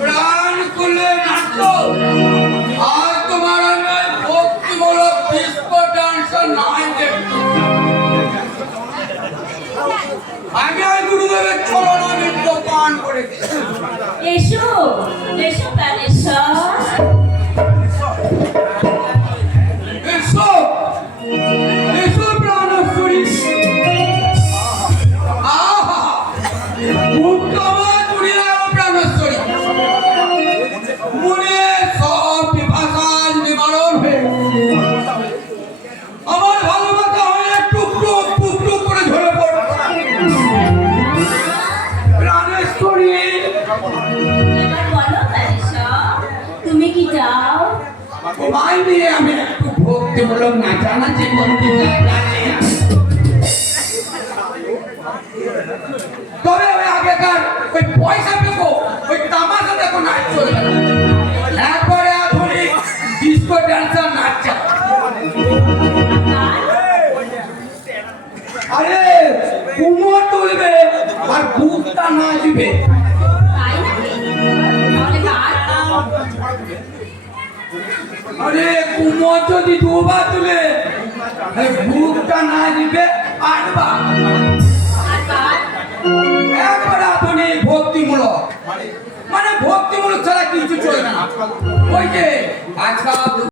প্রাণ খুলে নাচো। আর তোমার আমি ভক্তিমূলক ডিস্কো ডান্সার নাই দেখতো। আমি ওই গুরুদেবের চরণামৃত পান করেছি। এসো এসো প্রাণেশ্বর, এসো এসো প্রাণেশ্বরী। আহা মুক্ত আমার জুড়িয়ে প্রাণেশ্বরী, মনে সব পিপাসার নিবারণ হয়ে আমার ভালোবাসা হয়ে টুকরো টুকরো করে ঝরে পড়ে। প্রাণেশ্বরী এবার বলো প্রাণেশ্বর, তুমি কি চাও? তোমায় নিয়ে আমি একটু ভক্তিমূলক নাচানাচি করতে চাই। তবে ওই আগেকার ওই পয়সা পেকো ওই তামাশা দেখো নাচ চলবে না। একবারে আধুনিক ডিস্কো ড্যান্সার নাচছে। আরে কুমোর তুলবে আর বুকটা নাচবে। তাই নাকি? তাহলে গান? আরে কুমোর যদি দুবার তুলে বুকটা নাচবে আটবার। আর গান? একবারে আধুনিক ভক্তিমূলক, মানে ভক্তিমূলক ছাড়া কিছু চলে না। ওই যে আজকাল